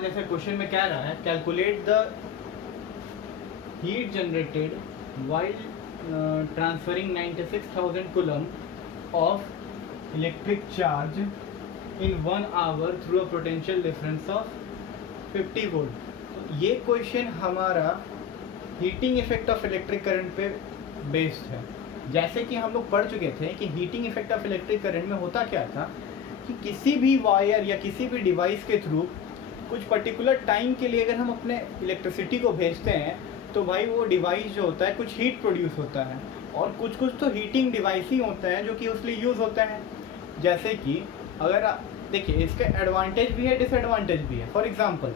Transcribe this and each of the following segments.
यहाँ जैसे क्वेश्चन में क्या रहा है, calculate the heat generated while transferring 96,000 coulomb of electric charge in 1 hour through a potential difference of 50 volt. तो ये क्वेश्चन हमारा heating effect of electric current पे बेस्ड है। जैसे कि हम लोग पढ़ चुके थे कि heating effect of electric current में होता क्या था कि किसी भी वायर या किसी भी डिवाइस के थ्रू कुछ पर्टिकुलर टाइम के लिए अगर हम अपने इलेक्ट्रिसिटी को भेजते हैं तो भाई वो डिवाइस जो होता है कुछ हीट प्रोड्यूस होता है, और कुछ तो हीटिंग डिवाइस ही होते हैं जो कि उसके यूज़ होते हैं। जैसे कि अगर देखिए इसके एडवांटेज भी है डिसएडवांटेज भी है। फॉर एग्जांपल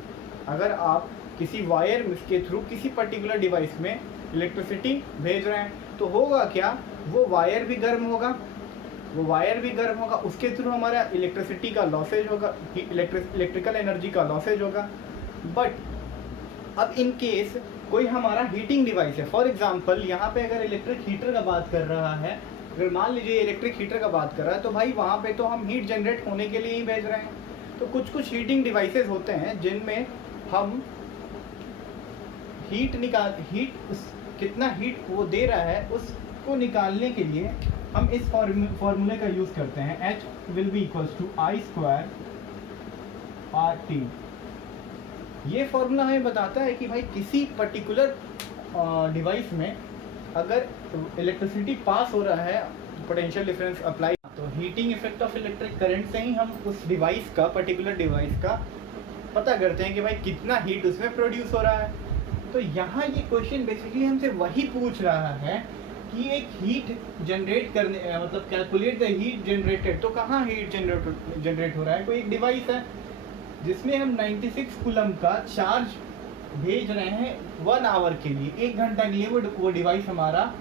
अगर आप किसी वायर के थ्रू किसी पर्टिकुलर डिवाइस में इलेक्ट्रिसिटी भेज रहे हैं तो होगा क्या, वो वायर भी गर्म होगा, उसके थ्रू हमारा इलेक्ट्रिसिटी का लॉसेज होगा, इलेक्ट्रिकल एनर्जी का लॉसेज होगा। बट अब इन केस कोई हमारा हीटिंग डिवाइस है, फॉर एग्जांपल यहाँ पे अगर इलेक्ट्रिक हीटर का बात कर रहा है, अगर मान लीजिए इलेक्ट्रिक हीटर का बात कर रहा है तो भाई वहाँ पे तो हम हीट जनरेट होने के लिए ही भेज रहे हैं। तो कुछ हीटिंग डिवाइसेस होते हैं जिनमें हम कितना हीट वो दे रहा है उसको निकालने के लिए हम इस फॉर्मूले का यूज़ करते हैं, H will be equals to I² RT। ये फॉर्मूला हमें बताता है कि भाई किसी पर्टिकुलर डिवाइस में अगर इलेक्ट्रिसिटी पास हो रहा है, पोटेंशियल डिफरेंस अप्लाई, तो heating effect of electric current से ही हम उस डिवाइस का, पर्टिकुलर डिवाइस का पता करते हैं कि भाई कितना हीट उसमें प्रोड्यूस हो रहा है। तो यहाँ ये क्वेश्चन बेसिकली हमसे वही पूछ रहा है कि एक हीट जनरेट करने मतलब कैलकुलेट द हीट जनरेटेड, तो कहाँ हीट जनरेट हो रहा है, कोई एक डिवाइस है जिसमें हम 96 कूलम का चार्ज भेज रहे हैं 1 आवर के लिए, 1 घंटा के लिए वो डिवाइस हमारा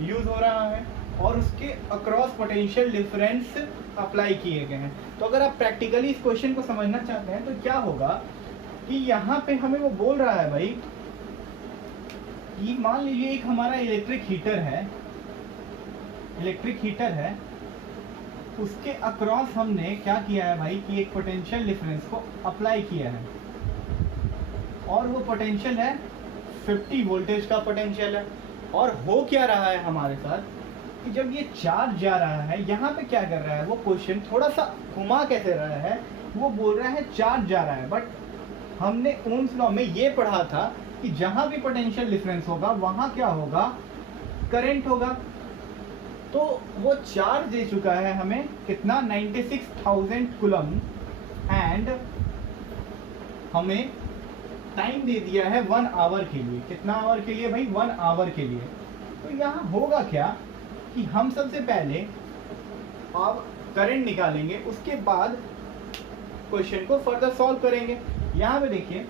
यूज़ हो रहा है और उसके अक्रॉस पोटेंशियल डिफरेंस अप्लाई किए गए हैं। तो अगर आप प्रैक्टिकली इस क्वेश्चन को समझना चाहते हैं तो क्या होगा कि यहाँ पे हमें वो बोल रहा है भाई कि मान लीजिए एक हमारा इलेक्ट्रिक हीटर है, उसके अक्रॉस हमने क्या किया है भाई कि एक पोटेंशियल डिफरेंस को अप्लाई किया है, और वो पोटेंशियल है 50 वोल्टेज का पोटेंशियल है। और हो क्या रहा है हमारे साथ कि जब ये चार्ज जा रहा है, यहाँ पे क्या कर रहा है वो क्वेश्चन थोड़ा सा घुमा कैसे रहा है, वो बोल रहा है चार्ज जा रहा है, बट हमने ओम्स लॉ में ये पढ़ा था कि जहाँ भी पोटेंशियल डिफरेंस होगा वहाँ क्या होगा, करंट होगा। तो वो चार्ज दे चुका है हमें कितना, 96,000 कूलम, एंड हमें टाइम दे दिया है 1 आवर के लिए। कितना आवर के लिए भाई, 1 आवर के लिए। तो यहाँ होगा क्या कि हम सबसे पहले अब करंट निकालेंगे, उसके बाद क्वेश्चन को फर्दर सॉल्व करेंगे। यहाँ पे देखिए,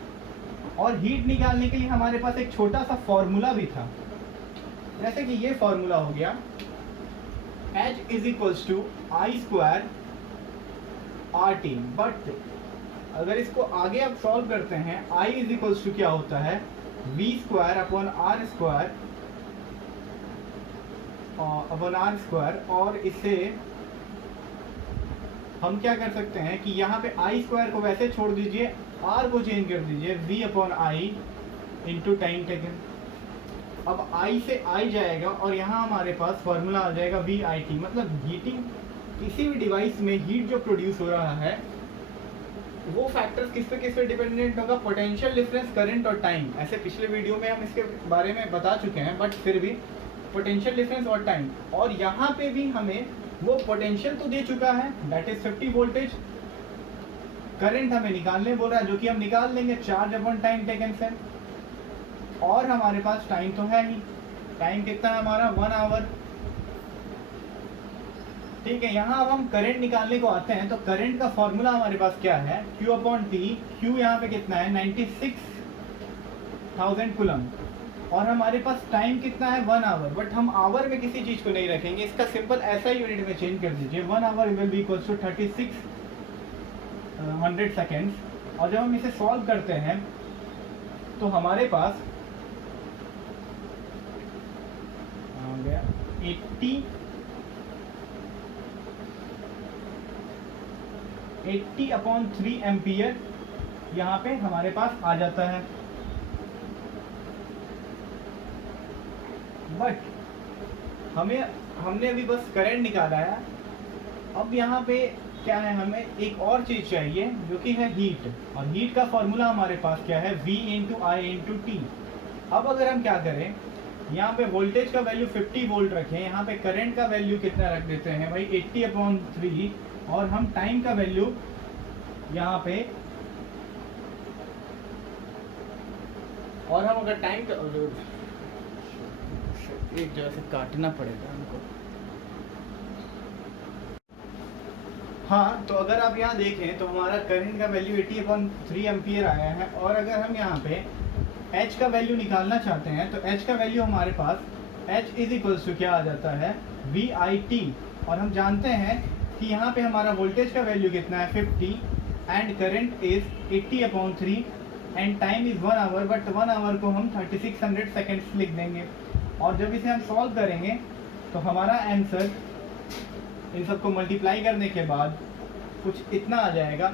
और हीट निकालने के लिए हमारे पास एक छोटा सा फॉर्मूला भी था, जैसे कि ये फॉर्मूला हो गया H is equals to I² RT। But अगर इसको आगे आप सॉल्व करते हैं, I इज इक्वल्स टू क्या होता है, V² अपॉन R², और इसे हम क्या कर सकते हैं कि यहाँ पे I² को वैसे छोड़ दीजिए, R को चेंज कर दीजिए, V/I इंटू टाइम टेकन। अब I से I जाएगा और यहाँ हमारे पास फॉर्मूला आ जाएगा VIT। मतलब हीटिंग, किसी भी डिवाइस में हीट जो प्रोड्यूस हो रहा है वो फैक्टर्स किस पे डिपेंडेंट होगा, पोटेंशियल डिफरेंस, करंट और टाइम। ऐसे पिछले वीडियो में हम इसके बारे में बता चुके हैं, बट फिर भी पोटेंशियल डिफरेंस और टाइम। और यहाँ पे भी हमें वो पोटेंशियल तो दे चुका है, दैट इज 50 वोल्टेज। करंट हमें निकालने बोल रहा है, जो कि हम निकाल लेंगे चार्ज अपॉन टाइम टेकन से। और हमारे पास टाइम तो है ही, टाइम कितना है हमारा, 1 आवर। ठीक है, यहाँ अब हम करंट निकालने को आते हैं। तो करंट का फॉर्मूला हमारे पास क्या है, Q/T। Q यहाँ पे कितना है, 96,000 कूलम, और हमारे पास टाइम कितना है, 1 आवर। बट हम आवर में किसी चीज़ को नहीं रखेंगे, इसका सिंपल ऐसा यूनिट में चेंज कर दीजिए, 1 hour will be equals to 3600 seconds. और जब हम इसे सॉल्व करते हैं तो हमारे पास आ गया 80/3 एम्पियर यहाँ पे हमारे पास आ जाता है। बट हमने अभी बस करंट निकाला है। अब यहाँ पे क्या है, हमें एक और चीज़ चाहिए जो कि है हीट, और हीट का फॉर्मूला हमारे पास क्या है, V इंटू आई इंटू टी। अब अगर हम क्या करें, यहाँ पे वोल्टेज का वैल्यू 50 वोल्ट रखें, यहाँ पे करंट का वैल्यू कितना रख देते हैं भाई 80/3, और हम टाइम का वैल्यू यहाँ पे, और हम अगर टाइम का एक जगह से काटना पड़ेगा हमको। हाँ, तो अगर आप यहाँ देखें तो हमारा करंट का वैल्यू 80/3 एम्पियर आया है, और अगर हम यहाँ पे H का वैल्यू निकालना चाहते हैं तो H का वैल्यू हमारे पास H इज इक्वल्स टू क्या आ जाता है, VIT। और हम जानते हैं कि यहाँ पे हमारा वोल्टेज का वैल्यू कितना है 50, and current is 80/3, and time is 1 hour, but 1 hour को हम 3600 सेकेंड्स लिख देंगे। और जब इसे हम सॉल्व करेंगे तो हमारा आंसर इन सबको मल्टीप्लाई करने के बाद कुछ इतना आ जाएगा।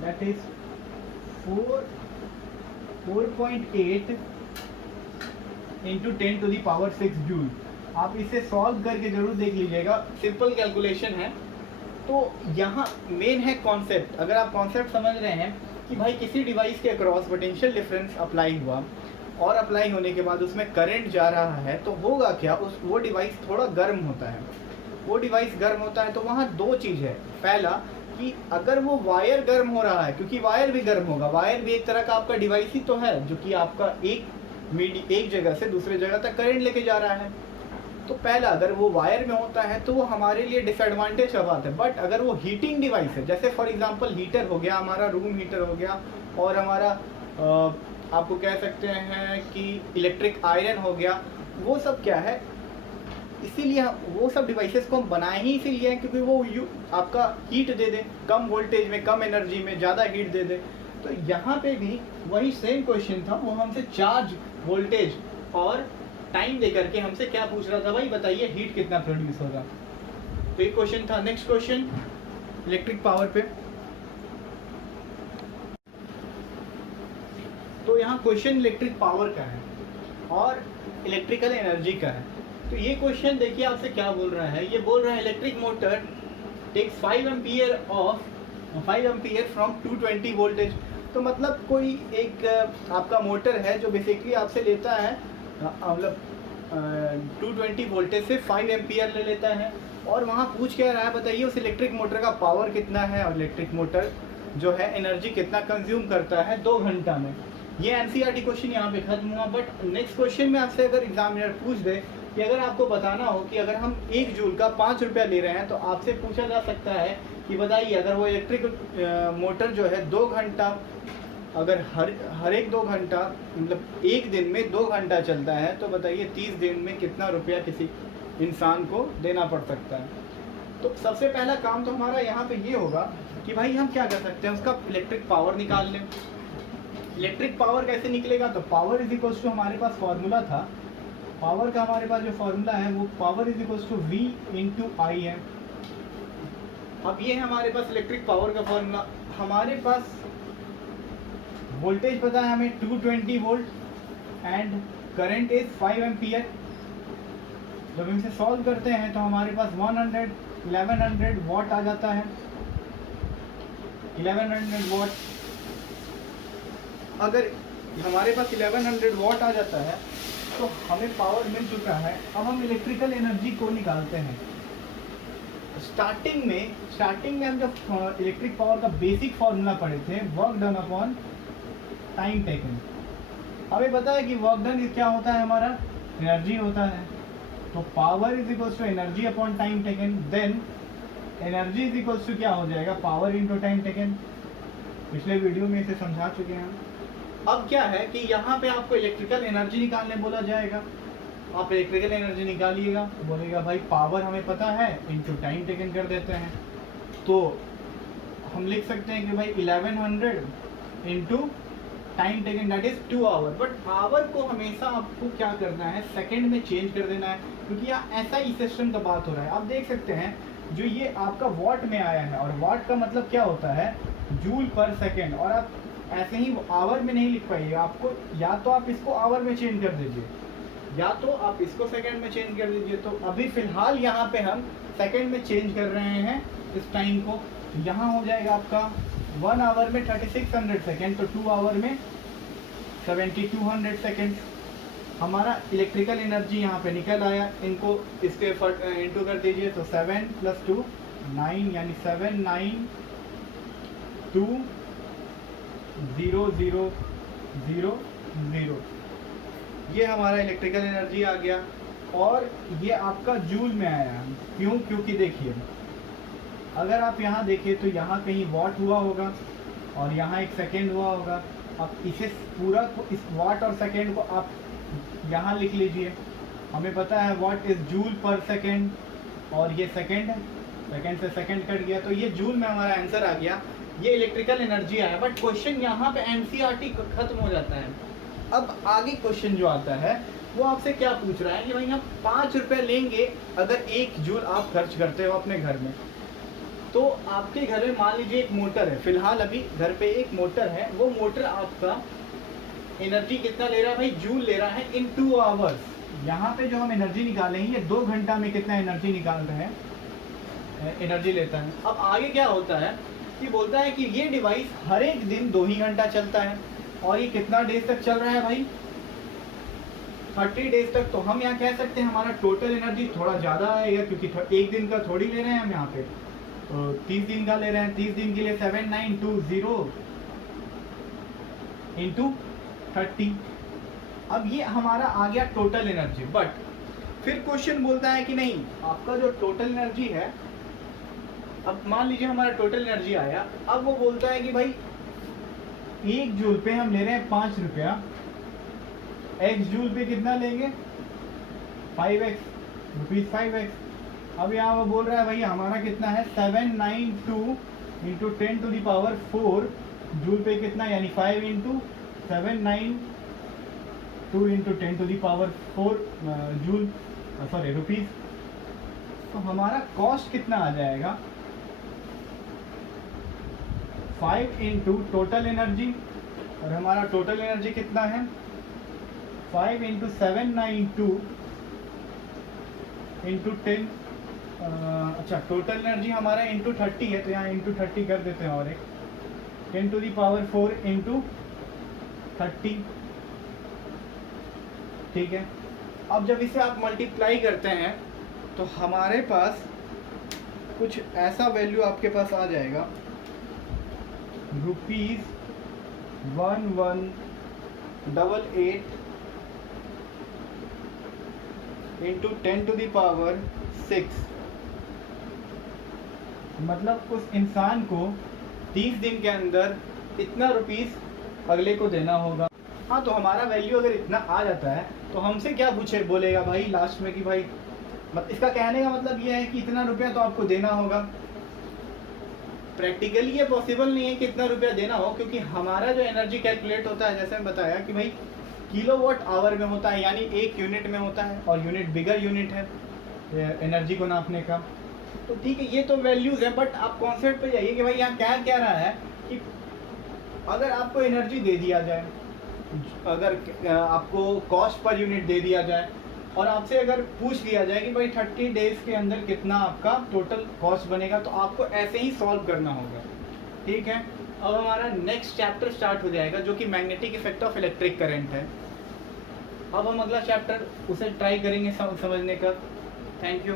That is 4.8 into 10⁶ joule. आप इसे सॉल्व करके जरूर देख लीजिएगा, सिंपल कैलकुलेशन है। तो यहाँ मेन है कॉन्सेप्ट। अगर आप कॉन्सेप्ट समझ रहे हैं कि भाई किसी डिवाइस के अक्रॉस पोटेंशियल डिफरेंस अप्लाई हुआ, और अप्लाई होने के बाद उसमें करंट जा रहा है, तो होगा क्या, वो डिवाइस थोड़ा गर्म होता है। वो डिवाइस गर्म होता है तो वहाँ दो चीज़ है। पहला कि अगर वो वायर गर्म हो रहा है, क्योंकि वायर भी गर्म होगा, वायर भी एक तरह का आपका डिवाइस ही तो है, जो कि आपका एक जगह से दूसरे जगह तक करंट लेके जा रहा है। तो पहला, अगर वो वायर में होता है तो वो हमारे लिए डिसएडवांटेज का बात है। बट अगर वो हीटिंग डिवाइस है, जैसे फॉर एग्जांपल हीटर हो गया, हमारा रूम हीटर हो गया, और हमारा आपको कह सकते हैं कि इलेक्ट्रिक आयरन हो गया, वो सब क्या है, इसीलिए वो सब डिवाइसेस को हम बनाए ही इसीलिए हैं क्योंकि वो आपका हीट दे दे, कम वोल्टेज में, कम एनर्जी में ज़्यादा हीट दे दे। तो यहाँ पे भी वही सेम क्वेश्चन था, वो हमसे चार्ज, वोल्टेज और टाइम दे करके हमसे क्या पूछ रहा था, भाई बताइए हीट कितना प्रोड्यूस होगा। तो ये क्वेश्चन था। नेक्स्ट क्वेश्चन इलेक्ट्रिक पावर पे। तो यहाँ क्वेश्चन इलेक्ट्रिक पावर का है और इलेक्ट्रिकल एनर्जी का है। तो ये क्वेश्चन देखिए आपसे क्या बोल रहा है, ये बोल रहा है electric motor takes 5 ampere from 220 voltage. तो मतलब कोई एक आपका मोटर है जो बेसिकली आपसे लेता है, मतलब 220 वोल्टेज से 5 एम्पियर ले लेता है, और वहाँ पूछ क्या रहा है, बताइए उस इलेक्ट्रिक मोटर का पावर कितना है, और इलेक्ट्रिक मोटर जो है एनर्जी कितना कंज्यूम करता है 2 घंटा में। ये एनसीईआरटी क्वेश्चन यहाँ पे खत्म हुआ। बट नेक्स्ट क्वेश्चन में आपसे अगर एग्जामिनर पूछ दे कि अगर आपको बताना हो कि अगर हम 1 जूल का 5 रुपया ले रहे हैं, तो आपसे पूछा जा सकता है कि बताइए अगर वो इलेक्ट्रिक मोटर जो है 2 घंटा, अगर हर एक 2 घंटा, मतलब एक दिन में 2 घंटा चलता है, तो बताइए 30 दिन में कितना रुपया किसी इंसान को देना पड़ सकता है। तो सबसे पहला काम तो हमारा यहाँ पे ये होगा कि भाई हम क्या कर सकते हैं, उसका इलेक्ट्रिक पावर निकाल लें। इलेक्ट्रिक पावर कैसे निकलेगा, तो पावर इज इक्वल्स टू, हमारे पास फॉर्मूला था पावर का, हमारे पास जो फॉर्मूला है वो power is equals to V into I है। अब ये है हमारे पास इलेक्ट्रिक पावर का फॉर्मूला। हमारे पास वोल्टेज पता है हमें 220 volt and current is 5 ampere. जब हम इसे सॉल्व करते हैं तो हमारे पास 1100 वॉट आ जाता है, 1100 वॉट। अगर हमारे पास 1100 वॉट आ जाता है तो हमें पावर मिल चुका है। अब हम इलेक्ट्रिकल एनर्जी को निकालते हैं। स्टार्टिंग में हम जब इलेक्ट्रिक पावर का बेसिक फॉर्मूला पढ़े थे, work done upon time taken. हमें पता है कि वर्क डन क्या होता है, हमारा एनर्जी होता है। तो power is equals to energy upon time taken, then energy is equals to क्या हो जाएगा, पावर इंटू टाइम टेकन। पिछले वीडियो में इसे समझा चुके हैं। अब क्या है कि यहाँ पे आपको इलेक्ट्रिकल एनर्जी निकालने बोला जाएगा। आप इलेक्ट्रिकल एनर्जी निकालिएगा तो बोलेगा भाई पावर हमें पता है, इंटू टाइम टेकन कर देते हैं। तो हम लिख सकते हैं कि भाई 1100 into time taken that is 2 hour. But hour को हमेशा आपको क्या करना है, सेकंड में चेंज कर देना है, क्योंकि यहाँ ऐसा ही सिस्टम का बात हो रहा है। आप देख सकते हैं जो ये आपका वॉट में आया है, और वॉट का मतलब क्या होता है, जूल पर सेकेंड। और आप ऐसे ही आवर में नहीं लिख पाइए, आपको या तो आप इसको आवर में चेंज कर दीजिए या तो आप इसको सेकंड में चेंज कर दीजिए। तो अभी फिलहाल यहाँ पे हम सेकंड में चेंज कर रहे हैं इस टाइम को। यहाँ हो जाएगा आपका 1 आवर में 3600 सेकेंड, तो 2 आवर में 7200 सेकेंड। हमारा इलेक्ट्रिकल एनर्जी यहाँ पे निकल आया, इनको इसके इंटू कर दीजिए, तो 7 + 2 9, यानी 792,000,000। ये हमारा इलेक्ट्रिकल एनर्जी आ गया, और ये आपका जूल में आया है। क्यों? क्योंकि देखिए, अगर आप यहाँ देखिए तो यहाँ कहीं वॉट हुआ होगा और यहाँ एक सेकेंड हुआ होगा। अब इसे पूरा को, इस वॉट और सेकेंड को आप यहाँ लिख लीजिए। हमें पता है वॉट इज जूल पर सेकेंड, और ये सेकेंड है, सेकेंड से सेकेंड कट गया, तो ये जूल में हमारा आंसर आ गया। ये इलेक्ट्रिकल एनर्जी आया। बट क्वेश्चन यहाँ पे एनसीईआरटी खत्म हो जाता है। अब आगे क्वेश्चन जो आता है वो आपसे क्या पूछ रहा है कि भाई हम 5 रुपये लेंगे अगर 1 जूल आप खर्च करते हो अपने घर में। तो आपके घर में मान लीजिए एक मोटर है, फिलहाल अभी घर पे एक मोटर है, वो मोटर आपका एनर्जी कितना ले रहा है भाई, जूल ले रहा है इन 2 आवर्स। यहाँ पे जो हम एनर्जी निकालेंगे, ये 2 घंटा में कितना एनर्जी निकाल रहे हैं, एनर्जी लेता है। अब आगे क्या होता है कि बोलता है कि ये डिवाइस हर एक दिन 2 ही घंटा चलता है, और ये कितना डेज तक चल रहा है भाई, 30 डेज तक। तो हम यहाँ कह सकते हैं हमारा टोटल एनर्जी थोड़ा ज़्यादा आएगा, क्योंकि एक दिन का थोड़ी ले रहे हैं हम यहाँ पे, तो 30 दिन का ले रहे हैं। 30 दिन के लिए 7920 × 30। अब ये हमारा आ गया टोटल एनर्जी। बट फिर क्वेश्चन बोलता है कि नहीं, आपका जो टोटल एनर्जी है, अब मान लीजिए हमारा टोटल एनर्जी आया, अब वो बोलता है कि भाई 1 जूल पे हम ले रहे हैं 5 रुपया, x जूल पे कितना लेंगे, 5x, ₹5x। अब यहाँ वो बोल रहा है भाई हमारा कितना है, 792 × 10⁴ जूल पे कितना, यानी 5 × 792 × 10⁴ जूल, सॉरी रुपीज़। तो हमारा कॉस्ट कितना आ जाएगा, 5 × टोटल एनर्जी, और हमारा टोटल एनर्जी कितना है, 5 × 792 × 10। अच्छा, टोटल एनर्जी हमारा × 30 है, तो यहाँ × 30 कर देते हैं, और एक 10⁴ × 30। ठीक है। अब जब इसे आप मल्टीप्लाई करते हैं तो हमारे पास कुछ ऐसा वैल्यू आपके पास आ जाएगा, ₹1188 × 10⁶। मतलब उस इंसान को 30 दिन के अंदर इतना रुपीस अगले को देना होगा। हाँ, तो हमारा वैल्यू अगर इतना आ जाता है तो हमसे क्या पूछे, बोलेगा भाई लास्ट में कि भाई, इसका कहने का मतलब ये है कि इतना रुपया तो आपको देना होगा। प्रैक्टिकली ये पॉसिबल नहीं है कि इतना रुपया देना हो, क्योंकि हमारा जो एनर्जी कैलकुलेट होता है, जैसे मैं बताया कि भाई किलोवाट आवर में होता है, यानी 1 यूनिट में होता है, और यूनिट बिगर यूनिट है एनर्जी को नापने का। तो ठीक है, ये तो वैल्यूज है, बट आप कॉन्सेप्ट पे जाइए कि भाई यहाँ क्या रहा है कि अगर आपको एनर्जी दे दिया जाए, अगर आपको कॉस्ट पर यूनिट दे दिया जाए, और आपसे अगर पूछ लिया जाए कि भाई 30 डेज के अंदर कितना आपका टोटल कॉस्ट बनेगा, तो आपको ऐसे ही सॉल्व करना होगा। ठीक है। अब हमारा नेक्स्ट चैप्टर स्टार्ट हो जाएगा, जो कि magnetic effect of electric current है। अब हम अगला चैप्टर उसे ट्राई करेंगे समझने का। Thank you.